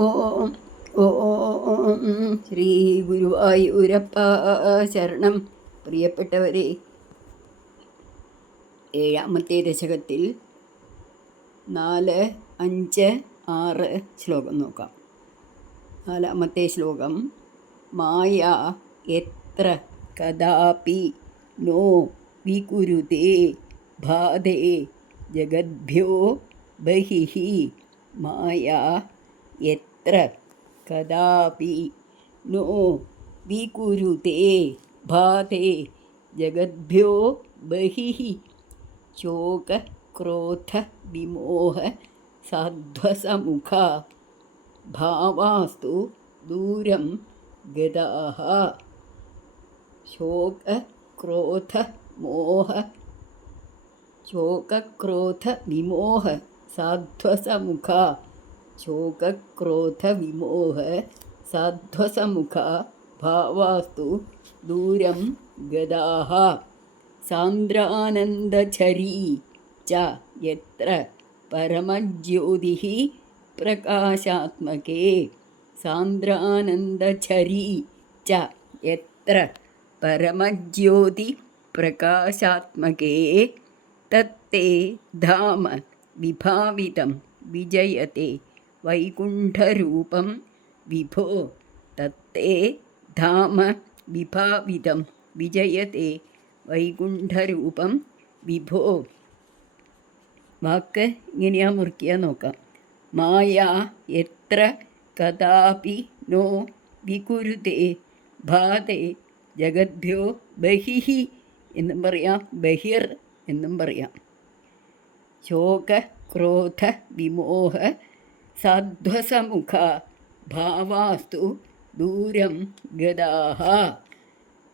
ഓം ഓം ശ്രീ ഗുരുവായൂരപ്പ ശരണം. പ്രിയപ്പെട്ടവരെ, ഏഴാമത്തെ ദശകത്തിൽ 4, 5, 6 ശ്ലോകം നോക്കാം. 4-ാമത്തെ ശ്ലോകം: മായ എത്ര കദാപി നോ വികുരുതേ ഭാതേ ജഗദ്ഭ്യോ ബഹിഃ. മായ എത്ര കദാപി നോ വികുരുതേ ഭാതേ ജഗദ്ഭ്യോ ബഹിഃ. ശോക ക്രോധ വിമോഹ സാധ്വസമുഖ ഭാവാസ്തു ദൂരം ഗതാഃ. ശോക ക്രോധ വിമോഹ സാധ്വസമുഖ. ശോകക്രോധ വിമോഹ സാധ്വസമുഖ ഭാവാസ്തു ദൂരം ഗതാഃ. സാന്ദ്രാനന്ദചരീ ച യത്ര പരമജ്യോതിഃ പ്രകാശാത്മകേ. സാന്ദ്രാനന്ദചരീ ച യത്ര പരമജ്യോതി പ്രകാശാത്മകേ. തത്തേ ധാമ വിഭാവിതം വിജയത്തെ വൈകുണ്ഠരൂപം വിഭോ. തത്തേ ധാമ വിഭാവിതം വിജയത്തെ വൈകുണ്ഠരൂപം വിഭോ. വാക്ക് ഇങ്ങനെയാ മുറിക്കുക നോക്കാം. മായ എത്ര കദാപി നോ വികുരുതേ ഭാതേ ജഗദ്ഭ്യോ ബഹിഃ എന്നും പറയാം, ബഹിർ എന്നും പറയാം. ശോക ക്രോധ വിമോഹ സാധ്വസമുഖ ഭാവാസ്തു ദൂരം ഗതാഃ.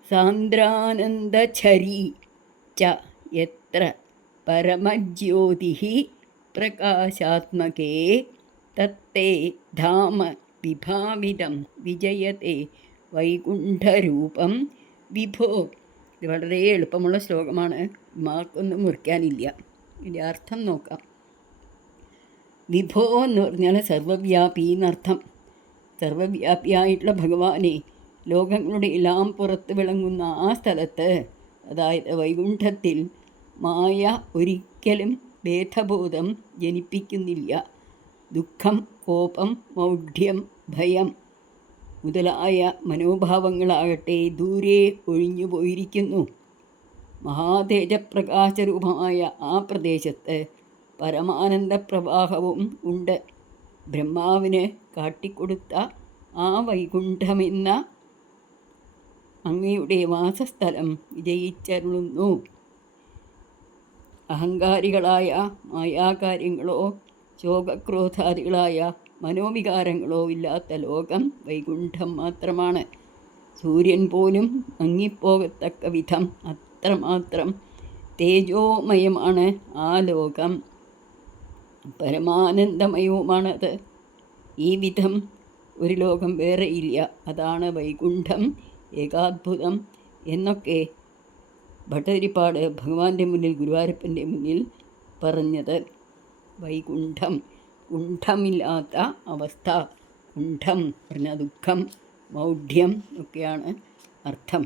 സാന്ദ്രാനന്ദചരീ ച യത്ര പരമജ്യോതിഃ പ്രകാശാത്മകേ. തത്തേ ധാമ വിഭാവിതം വിജയത്തെ വൈകുണ്ഠരൂപം വിഭോ. ഇത് വളരെ എളുപ്പമുള്ള ശ്ലോകമാണ്, മാർക്കൊന്നും മുറിക്കാനില്ല. ഇതിൻ്റെ അർത്ഥം നോക്കാം. വിഭോ എന്ന് പറഞ്ഞാൽ സർവവ്യാപി എന്നർത്ഥം. സർവവ്യാപിയായിട്ടുള്ള ഭഗവാനെ, ലോകങ്ങളുടെ എല്ലാം പുറത്ത് വിളങ്ങുന്ന ആ സ്ഥലത്ത്, അതായത് വൈകുണ്ഠത്തിൽ, മായ ഒരിക്കലും ഭേദബോധം ജനിപ്പിക്കുന്നില്ല. ദുഃഖം, കോപം, മൗഢ്യം, ഭയം മുതലായ മനോഭാവങ്ങളാകട്ടെ ദൂരെ ഒഴിഞ്ഞു പോയിരിക്കുന്നു. മഹാതേജപ്രകാശരൂപമായ ആ പ്രദേശത്ത് പരമാനന്ദ പ്രവാഹവും ഉണ്ട്. ബ്രഹ്മാവിന് കാട്ടിക്കൊടുത്ത ആ വൈകുണ്ഠമെന്ന അങ്ങയുടെ വാസസ്ഥലം വിജയിച്ചരുളുന്നു. അഹങ്കാരികളായ മായാകാര്യങ്ങളോ ശോകക്രോധാദികളായ മനോവികാരങ്ങളോ ഇല്ലാത്ത ലോകം വൈകുണ്ഠം മാത്രമാണ്. സൂര്യൻ പോലും മങ്ങിപ്പോകത്തക്ക വിധം അത്രമാത്രം തേജോമയമാണ് ആ ലോകം. പരമാനന്ദമയവുമാണത്. ഈ വിധം ഒരു ലോകം വേറെയില്ല. അതാണ് വൈകുണ്ഠം, ഏകാത്ഭുതം എന്നൊക്കെ ഭട്ടതിരിപ്പാട് ഭഗവാന്റെ മുന്നിൽ, ഗുരുവായൂരപ്പൻ്റെ മുന്നിൽ പറഞ്ഞത്. വൈകുണ്ഠം, കുണ്ഠമില്ലാത്ത അവസ്ഥ. കുണ്ഠം പറഞ്ഞാൽ ദുഃഖം, മൗഢ്യം ഒക്കെയാണ് അർത്ഥം.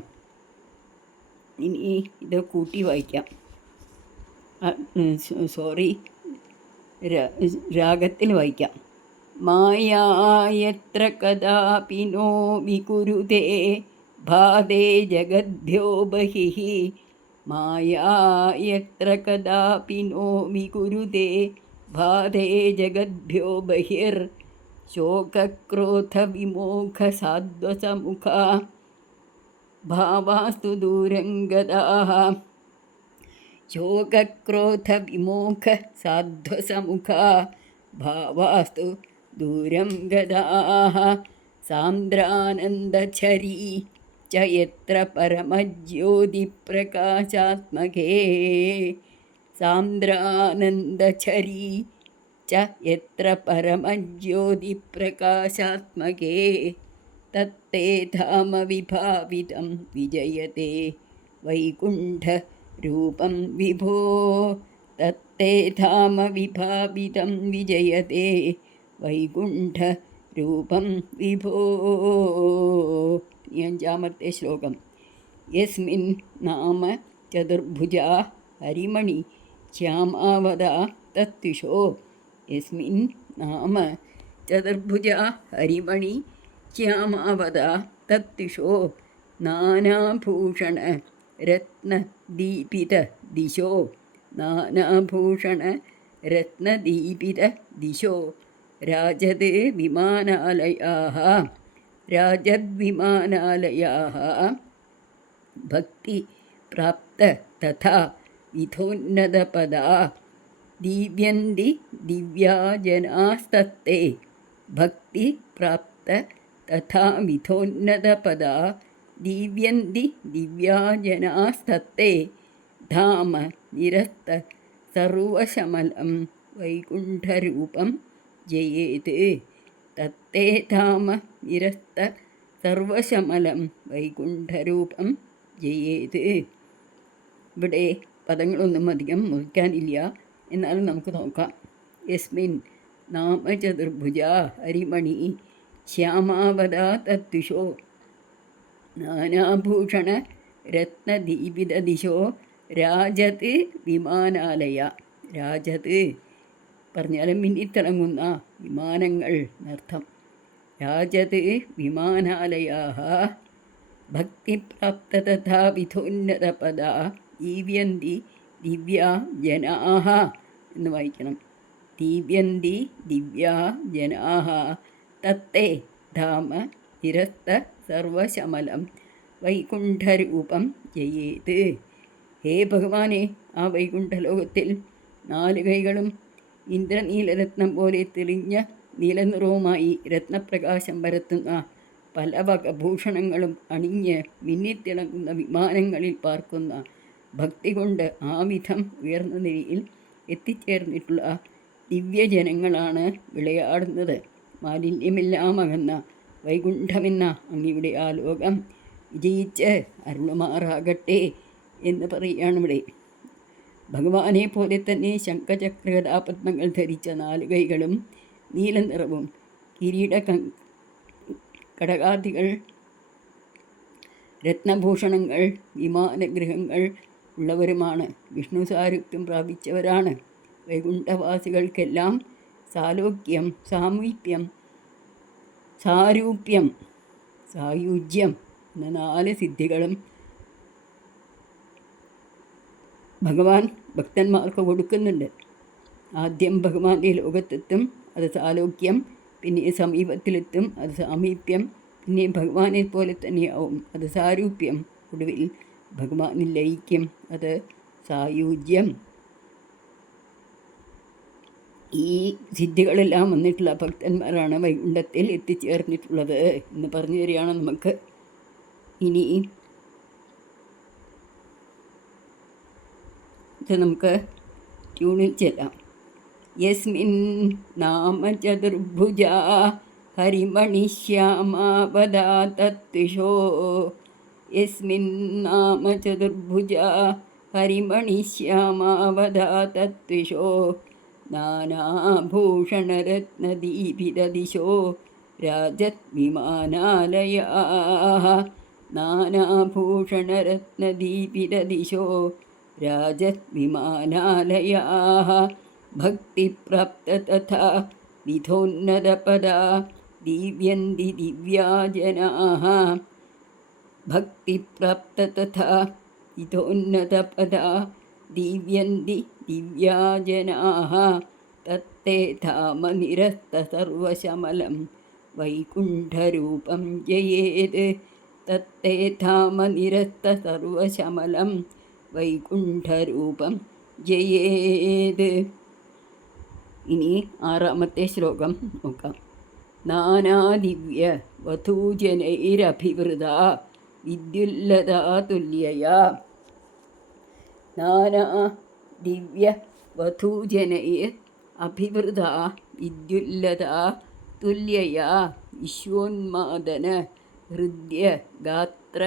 ഇനി ഇത് കൂട്ടി വായിക്കാം. രാഗത്തിൽ വായിക്കാം. മായ എത്ര കദാപി നോ വികുരുതേ ഭാതേ ജഗദ്ഭ്യോ ബഹിഃ. മായ എത്ര കദാപി നോ വികുരുതേ ഭാതേ ജഗദ്ഭ്യോ ബഹിർ. ശോകക്രോധ വിമോഹ സാധ്വസമുഖ ഭാവാസ്തു ദൂരം ഗതാഃ. ശോകക്രോധ വിമോഹ സാധ്വസമുഖ ഭാവാസ്തു ദൂരം ഗതാഃ. സാന്ദ്രാനന്ദചരീ ച യത്ര പരമജ്യോതിപ്രകാശാത്മകേ. സാന്ദ്രാനന്ദചരീ ച യത്ര പരമജ്യോതിപ്രകാശാത്മകേ. തത്തേ ധാമ വിഭാവിതം വിജയത്തെ വൈകുണ്ഠരൂപം വിഭോ. തത്തേ ധാമ വിഭാവിതം വിജയത്തെ വൈകുണ്ഠ രൂപം വിഭോ. അഞ്ചാമത്തെ ശ്ലോകം. യസ്മിൻ നാമ ചതുർഭുജാ ഹരിമണി ശ്യാമാവതാ തത്വിഷോ. യസ്മിൻ നാമ ചതുർഭുജാ ഹരിമണി ശ്യാമാവതാ തത്വിഷോ. നാനാഭൂഷണ രത്നദീപിത ദിശോ. നാനാഭൂഷണ രത്നദീപിത ദിശോ. രാജത് വിമാനാലയാഃ രാജദ്വിമാനാലയാഃ ഭക്തി പ്രാപ്ത തഥാ വിധോന്നതപദാ ദീവ്യന്തി ദിവ്യാജനാസ്തത്തെ. ഭക്തി പ്രാപ്ത തഥാ വിധോന്നതപദാ ദീവ്യന്തി ദിവ്യാജനാസ്തത്തെ. ധാമ നിരസ്ത സർവശമലം വൈകുണ്ഠരൂപം ജയേത്. തത്തേ ധാമ നിരസ്ത സർവശമലം വൈകുണ്ഠരൂപം ജയേത്. ഇവിടെ പദങ്ങളൊന്നും അധികം മുറിക്കാനില്ല, എന്നാലും നമുക്ക് നോക്കാം. യസ്മിൻ നാമചതുർഭുജ ഹരിമണി ശ്യാമാവതാ തത്വിഷോ. നാനാഭൂഷണ രത്നദീപിത ദിശോ. രാജത് വിമാനാലയ. രാജത് പറഞ്ഞാലും മിന്നിത്തിളങ്ങുന്ന വിമാനങ്ങൾ എന്നർത്ഥം. രാജത് വിമാനാലയാഃ ഭക്തിപ്രാപ്ത തഥാ വിധോന്നതപദാ ദീവ്യന്തി ദിവ്യാ ജനാഃ എന്ന് വായിക്കണം. ദീവ്യന്തി ദിവ്യാ ജനാഃ തത്തേ ധാമ നിരസ്ത സർവശമലം വൈകുണ്ഠരൂപം ജയേത്. ഹേ ഭഗവാനെ, ആ വൈകുണ്ഠലോകത്തിൽ 4 കൈകളും ഇന്ദ്രനീലരത്നം പോലെ തെളിഞ്ഞ നീലനിറവുമായി രത്നപ്രകാശം പരത്തുന്ന പല വകഭൂഷണങ്ങളും അണിഞ്ഞ് മിന്നിത്തിളങ്ങുന്ന വിമാനങ്ങളിൽ പാർക്കുന്ന ഭക്തി കൊണ്ട് ആ വിധം ഉയർന്ന നിലയിൽ എത്തിച്ചേർന്നിട്ടുള്ള ദിവ്യജനങ്ങളാണ് വിളയാടുന്നത്. മാലിന്യമെല്ലാം അകന്ന വൈകുണ്ഠമെന്ന അങ്ങയുടെ ആ ലോകം വിജയിച്ച് അരുളുമാറാകട്ടെ എന്ന് പറയുകയാണ് ഇവിടെ. ഭഗവാനെ പോലെ തന്നെ ശംഖചക്രഗദാപത്മങ്ങൾ ധരിച്ച 4 കൈകളും നീലനിറവും കിരീട കടകാദികൾ രത്നഭൂഷണങ്ങൾ വിമാനഗൃഹങ്ങൾ ഉള്ളവരുമാണ്. വിഷ്ണു സാരൂപ്യം പ്രാപിച്ചവരാണ്. വൈകുണ്ഠവാസികൾക്കെല്ലാം സാലോക്യം സാമീപ്യം സാരൂപ്യം സായുജ്യം എന്ന 4 സിദ്ധികളും ഭഗവാൻ ഭക്തന്മാർക്ക് കൊടുക്കുന്നുണ്ട്. ആദ്യം ഭഗവാന്റെ ലോകത്തെത്തും, അത് സാലോക്യം. പിന്നെ സമീപത്തിലെത്തും, അത് സാമീപ്യം. പിന്നെ ഭഗവാനെ പോലെ തന്നെയാവും, അത് സാരൂപ്യം. ഒടുവിൽ ഭഗവാനിൽ ലയിക്കും, അത് സായുജ്യം. ഈ സിദ്ധികളെല്ലാം വന്നിട്ടുള്ള ഭക്തന്മാരാണ് വൈകുണ്ഠത്തിൽ എത്തിച്ചേർന്നിട്ടുള്ളത് എന്ന് പറഞ്ഞു തരികയാണ് നമുക്ക്. ഇനി ഇത് നമുക്ക് ട്യൂണിൽ ചെല്ലാം. യസ്മിൻ നാമ ചതുർഭുജ ഹരിമണിശ്യാമാവതാ തത്വിഷോ. യസ്മിൻ നാമ ചതുർഭുജ ഹരിമണിശ്യാമാവതാ തത്വിഷോ. നാനാഭൂഷണരത്നദീപിതദിശോ രാജത് വിമാനാലയാഃ. നാനാഭൂഷണരത്നദീപിതദിശോ രാജത് വിമാനാലയാഃ ഭക്തിപ്രാപ്ത തഥാ വിധോന്നതപദാ ദീവ്യന്തി ദിവ്യാജനാഃ. ഭക്തിപ്രാപ്ത തഥാ വിധോന്നതപദാ ദീവ്യന്തി ദിവ്യാജനാഃ. തത്തേ ധാമ നിരസ്ത സർവശമലം വൈകുണ്ഠരൂപം ജയേത്. തത്തേ ധാമ നിരസ്ത സർവശമലം വൈകുണ്ഠരൂപം ജയേത്. ഇനി 6ാമത്തെ ശ്ലോകം നോക്കാം. നാനാദിവ്യ വധൂജനൈരഭിവൃത വിദ്യുല്ലതാ തുല്യയാ. നാനാ ദിവ്യ വധൂജനൈർ അഭിവൃത വിദ്യുല്ലതാ തുല്യയാ. വിശ്വോന്മാദന ഹൃദ്യ ഗാത്ര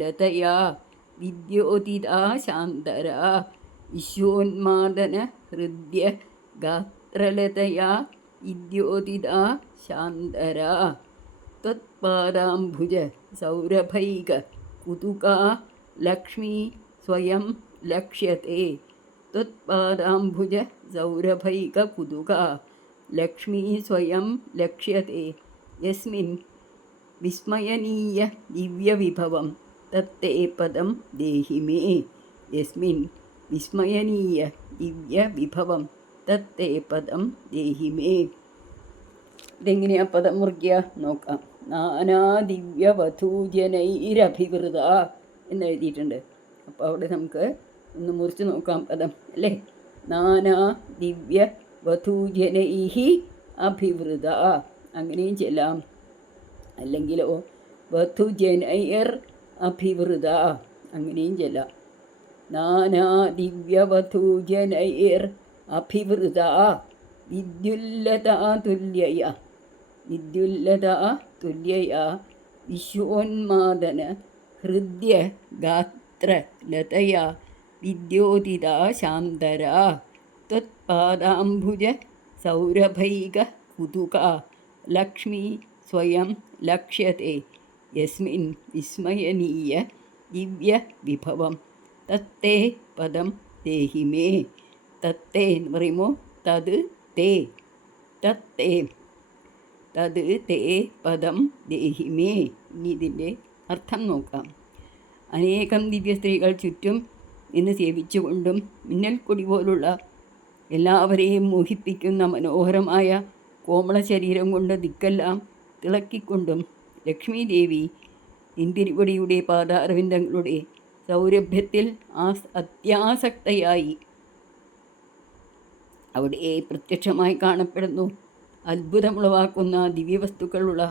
ലതയാ വിദ്യോതിതാ ശാന്തരാ. വിശ്വോന്മാദന ഹൃദ്യ ഗാത്രലതയാ വിദ്യോതിതാ ശാന്തരാ ത്വത്പാദാംബുജ സൗരഭൈക കുതുകാ ലക്ഷ്മീ സ്വയം ലക്ഷ്യത്തെ ത്വത്പാദാംബുജ സൗരഭൈക കുതുകാ ലക്ഷ്മീ സ്വയം ലക്ഷ്യത്തെ യസ്മിൻ വിസ്മയനീയ ദിവ്യവിഭവം തത്തേ പദം ദേഹി മേ യസ്മിൻ വിസ്മയനീയ ദിവ്യവിഭവം തത്തേ പദം ദേഹി മേ. ഇതെങ്ങനെയാ പദം മുറിക്കുക നോക്കാം. നാനാദിവ്യവധൂജനൈരഭിവൃത എന്നെഴുതിയിട്ടുണ്ട്. അപ്പോൾ അവിടെ നമുക്ക് ഒന്ന് മുറിച്ച് നോക്കാം പദം അല്ലേ. നാനാ ദിവ്യ വധൂജനൈഹി അഭിവൃത അങ്ങനെയും ചെല്ലാം. അല്ലെങ്കിലോ വധുജനൈർ അഭിവൃത അങ്ങനെയും ചെല്ലാം. നാനാ ദിവ്യവധൂജനൈർ അഭിവൃത വിദ്യുല്ലതാ തുല്യയ വിദ്യുല്ലതാ തുല്യയ വിശ്വോന്മാദന ഹൃദ്യ ഗാത്ര ലതയാ വിദ്യോതിതാ ശാന്തരാ ത്വത്പാദാംബുജ സൗരഭൈക കുതുകാ ലക്ഷ്മീ സ്വയം ലക്ഷ്യത്തെ യസ്മിൻ വിസ്മയനീയ ദിവ്യവിഭവം തത്തേ പദം ദേഹി മേ. തത്തേ എന്ന് പറയുമ്പോൾ തത് തേ തത്തേ തത് തേ പദം ദേഹി മേ. ഇനി ഇതിൻ്റെ അർത്ഥം നോക്കാം. അനേകം ദിവ്യ സ്ത്രീകൾ ചുറ്റും നിന്ന് സേവിച്ചുകൊണ്ടും മിന്നൽക്കൊടി പോലുള്ള എല്ലാവരെയും മോഹിപ്പിക്കുന്ന മനോഹരമായ കോമള ശരീരം കൊണ്ട് ദിക്കെല്ലാം തിളക്കിക്കൊണ്ടും ലക്ഷ്മി ദേവി ഇന്തിരിവടിയുടെ പാദാരവിന്ദങ്ങളുടെ സൗരഭ്യത്തിൽ അത്യാസക്തയായി അവിടെ പ്രത്യക്ഷമായി കാണപ്പെടുന്നു. അത്ഭുതമുളവാക്കുന്ന ദിവ്യവസ്തുക്കളുള്ള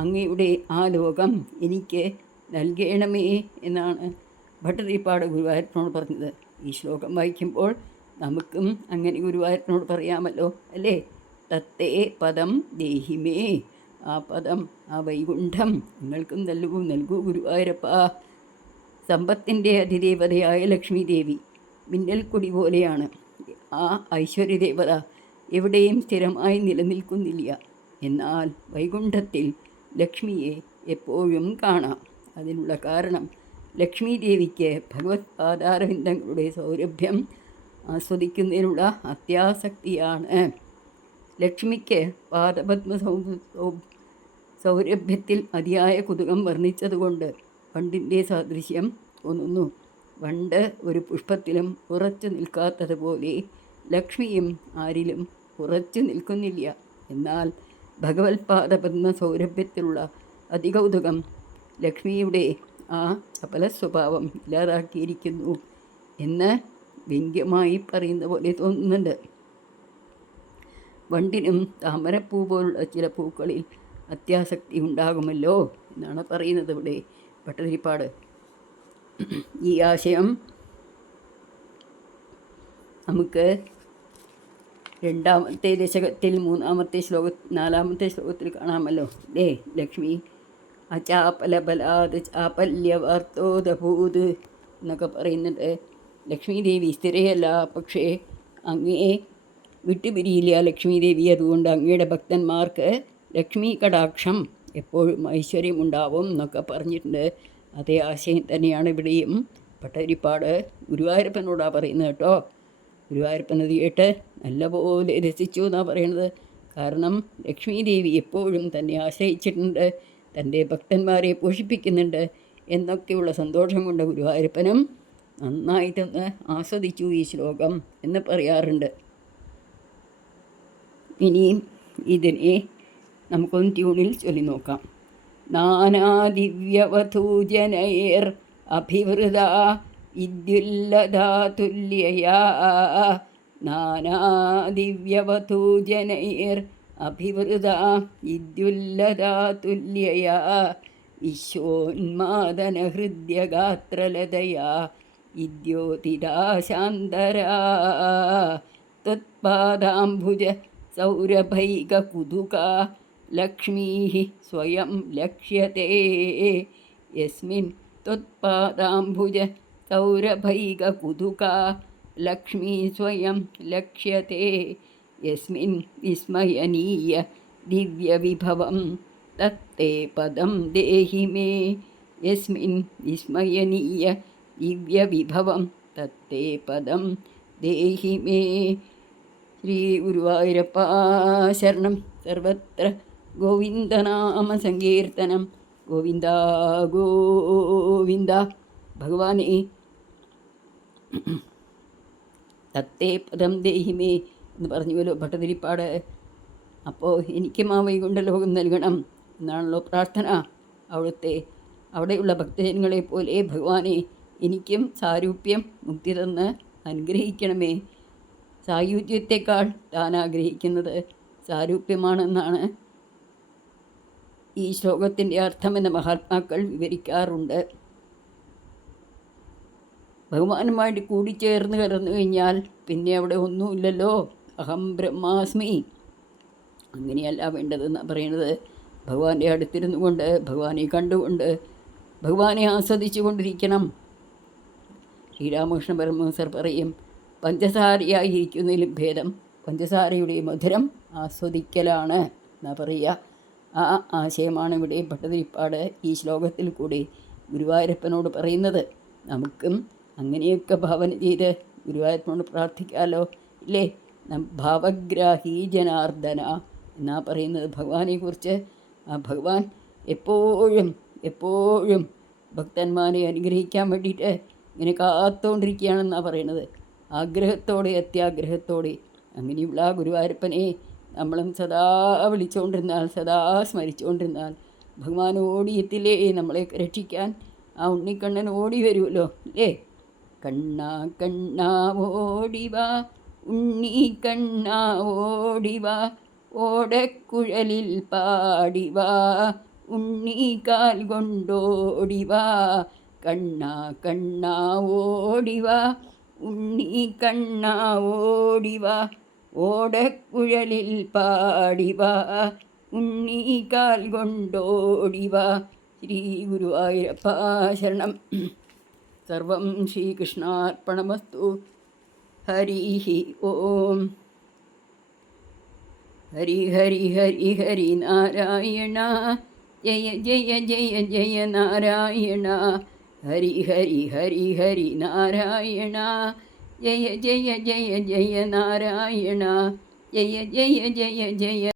അങ്ങയുടെ ആ ലോകം എനിക്ക് നൽകണമേ എന്നാണ് ഭട്ടതിരിപ്പാട് ഗുരുവായൂരപ്പനോട് പറഞ്ഞത്. ഈ ശ്ലോകം വായിക്കുമ്പോൾ നമുക്കും അങ്ങനെ ഗുരുവായൂരപ്പനോട് പറയാമല്ലോ അല്ലേ. തത്തേ പദം ദേഹിമേ. ആ പദം ആ വൈകുണ്ഠം നിങ്ങൾക്കും നൽകൂ ഗുരുവായൂരപ്പ. സമ്പത്തിൻ്റെ അതിദേവതയായ ലക്ഷ്മി ദേവി മിന്നൽക്കൊടി പോലെയാണ്. ആ ഐശ്വര്യദേവത എവിടെയും സ്ഥിരമായി നിലനിൽക്കുന്നില്ല. എന്നാൽ വൈകുണ്ഠത്തിൽ ലക്ഷ്മിയെ എപ്പോഴും കാണാം. അതിനുള്ള കാരണം ലക്ഷ്മി ദേവിക്ക് ഭഗവത് പാദാരവിന്ദങ്ങളുടെ സൗരഭ്യം ആസ്വദിക്കുന്നതിനുള്ള അത്യാസക്തിയാണ്. ലക്ഷ്മിക്ക് പാദപത്മ സൗരഭ്യത്തിൽ അതിയായ കുതുകം വർണ്ണിച്ചതുകൊണ്ട് വണ്ടിൻ്റെ സാദൃശ്യം തോന്നുന്നു. വണ്ട് ഒരു പുഷ്പത്തിലും ഉറച്ചു നിൽക്കാത്തതുപോലെ ലക്ഷ്മിയും ആരിലും ഉറച്ചു നിൽക്കുന്നില്ല. എന്നാൽ ഭഗവത് പാദപത്മ സൗരഭ്യത്തിലുള്ള അതികൗതുകം ലക്ഷ്മിയുടെ ആ ചപല സ്വഭാവം ഇല്ലാതാക്കിയിരിക്കുന്നു എന്ന് വ്യംഗ്യമായി പറയുന്ന പോലെ തോന്നുന്നുണ്ട്. വണ്ടിനും താമരപ്പൂ പോലുള്ള ചില പൂക്കളിൽ അത്യാസക്തി ഉണ്ടാകുമല്ലോ എന്നാണ് പറയുന്നത് ഇവിടെ ഭട്ടതിരിപ്പാട്. ഈ ആശയം നമുക്ക് രണ്ടാമത്തെ ദശകത്തിൽ നാലാമത്തെ ശ്ലോകത്തിൽ കാണാമല്ലോ അല്ലേ. ലക്ഷ്മി അചാപലബലാത് ചാപല്യവാർത്തോദഭൂത് എന്നൊക്കെ പറയുന്നുണ്ട്. ലക്ഷ്മി ദേവി സ്ഥിരയല്ല, പക്ഷേ അങ്ങേ വിട്ടുപിരിയില്ല ലക്ഷ്മി ദേവി. അതുകൊണ്ട് അങ്ങയുടെ ഭക്തന്മാർക്ക് ലക്ഷ്മി കടാക്ഷം എപ്പോഴും ഐശ്വര്യമുണ്ടാവും എന്നൊക്കെ പറഞ്ഞിട്ടുണ്ട്. അതേ ആശയം തന്നെയാണ് ഇവിടെയും ഭട്ടതിരിപ്പാട് ഗുരുവായൂരപ്പനോടാണ് പറയുന്നത് കേട്ടോ. ഗുരുവായൂരപ്പൻ അത് കേട്ട് നല്ലപോലെ രസിച്ചു എന്നാണ് പറയുന്നത്. കാരണം ലക്ഷ്മി ദേവി എപ്പോഴും തന്നെ ആശ്രയിച്ചിട്ടുണ്ട്, തൻ്റെ ഭക്തന്മാരെ പോഷിപ്പിക്കുന്നുണ്ട് എന്നൊക്കെയുള്ള സന്തോഷം കൊണ്ട് ഗുരുവായൂരപ്പനും നന്നായിട്ടൊന്ന് ആസ്വദിച്ചു ഈ ശ്ലോകം എന്ന് പറയാറുണ്ട്. ഇനിയും ഇതിനെ നമുക്കൊന്ന് ട്യൂണിൽ ചൊല്ലി നോക്കാം. നാനാദിവ്യവധൂജനൈർ അഭിവൃത വിദ്യുല്ലതാ തുല്യയാ. നാനാദിവ്യവധൂജനൈർ അഭിവൃത വിദ്യുല്ലതാ തുല്യയാ വിശ്വോന്മാദനഹൃദ്യഗാത്രലതയാ വിദ്യോതിതാ ശാന്തരാ ത്വത്പാദാംബുജ സൗരഭൈകകുതുകാ ലക്ഷ്മീ സ്വയം ലക്ഷ്യത്തെ യസ്മിൻ ത്വത്പാദാംബുജ സൗരഭൈകകുതുകാ ലക്ഷ്മീ സ്വയം ലക്ഷ്യത്തെ യസ്മിൻ വിസ്മയനീയ ദിവ്യവിഭവം തത്തേ പദം ദേഹി മേ. യസ്മിൻ വിസ്മയനീയ ദിവ്യവിഭവം തത്തേ പദം ദേഹി മേ. ശ്രീ ഗുരുവായൂരപ്പാ ശരണം. സർവത്ര ഗോവിന്ദനാമ സങ്കീർത്തനം. ഗോവിന്ദ ഗോവിന്ദ. ഭഗവാനെ തത്തേ പദം ദേഹിമേ എന്ന് പറഞ്ഞുവല്ലോ ഭട്ടതിരിപ്പാട്. അപ്പോൾ എനിക്കും ആ വൈകുണ്ഠ ലോകം നൽകണം എന്നാണല്ലോ പ്രാർത്ഥന. അവിടെയുള്ള ഭക്തജനങ്ങളെ പോലെ ഭഗവാനെ എനിക്കും സാരൂപ്യം മുക്തി തന്ന് അനുഗ്രഹിക്കണമേ. സായുജ്യത്തെക്കാൾ താൻ ആഗ്രഹിക്കുന്നത് സാരൂപ്യമാണെന്നാണ് ഈ ശ്ലോകത്തിൻ്റെ അർത്ഥമെന്ന് മഹാത്മാക്കൾ വിവരിക്കാറുണ്ട്. ഭഗവാനുമായിട്ട് കൂടിച്ചേർന്ന് കിടന്നു കഴിഞ്ഞാൽ പിന്നെ അവിടെ ഒന്നുമില്ലല്ലോ. അഹം ബ്രഹ്മാസ്മി. അങ്ങനെയല്ല വേണ്ടതെന്നാണ് പറയുന്നത്. ഭഗവാന്റെ അടുത്തിരുന്നു കൊണ്ട്, ഭഗവാനെ കണ്ടുകൊണ്ട്, ഭഗവാനെ ആസ്വദിച്ചു കൊണ്ടിരിക്കണം. ശ്രീരാമകൃഷ്ണ പരമഹംസർ പറയും, പഞ്ചസാരയായിരിക്കുന്നതിലും ഭേദം പഞ്ചസാരയുടെ മധുരം ആസ്വദിക്കലാണ് എന്നാ പറയുക. ആ ആശയമാണ് ഇവിടെ ഭട്ടതിരിപ്പാട് ഈ ശ്ലോകത്തിൽ കൂടി ഗുരുവായൂരപ്പനോട് പറയുന്നത്. നമുക്കും അങ്ങനെയൊക്കെ ഭാവന ചെയ്ത് ഗുരുവായൂരപ്പനോട് പ്രാർത്ഥിക്കാമല്ലോ, ഇല്ലേ? ഭാവഗ്രാഹി ജനാർദ്ദന എന്നാ പറയുന്നത് ഭഗവാനെക്കുറിച്ച്. ആ ഭഗവാൻ എപ്പോഴും എപ്പോഴും ഭക്തന്മാരെ അനുഗ്രഹിക്കാൻ വേണ്ടിയിട്ട് ഇങ്ങനെ കാത്തുകൊണ്ടിരിക്കുകയാണെന്നാണ് പറയുന്നത്. ആഗ്രഹത്തോടെ, അത്യാഗ്രഹത്തോടെ. അങ്ങനെയുള്ള ഗുരുവായൂരപ്പനെ നമ്മളും സദാ വിളിച്ചുകൊണ്ടിരുന്നാൽ, സദാ സ്മരിച്ചുകൊണ്ടിരുന്നാൽ ഭഗവാൻ ഓടിയെത്തില്ലേ നമ്മളെ രക്ഷിക്കാൻ. ആ ഉണ്ണിക്കണ്ണൻ ഓടി വരുമല്ലോ, അല്ലേ? കണ്ണാ കണ്ണാ ഓടിവാ, ഉണ്ണി കണ്ണാ ഓടിവാ, ഓടക്കുഴലിൽ പാടിവാ, ഉണ്ണിക്കാൽ കൊണ്ടോടിവാ. കണ്ണാ കണ്ണാ ഓടിവാ, ഉണ്ണി കണ്ണാ ഓടിവാ, ഓടക്കുഴലിൽ പാടിവാ, ഉണ്ണിക്കാൽ കൊണ്ടോടിവാ. ശ്രീ ഗുരുവായൂരപ്പാ ശരണം. സർവം ശ്രീകൃഷ്ണാർപ്പണമസ്തു. ഹരി ഓം. ഹരി ഹരി ഹരി ഹരി നാരായണ. ജയ ജയ ജയ ജയ നാരായണ. ഹരി ഹരി ഹരി ഹരി നാരായണ. ജയ ജയ ജയ ജയ നാരായണ. ജയ ജയ ജയ ജയ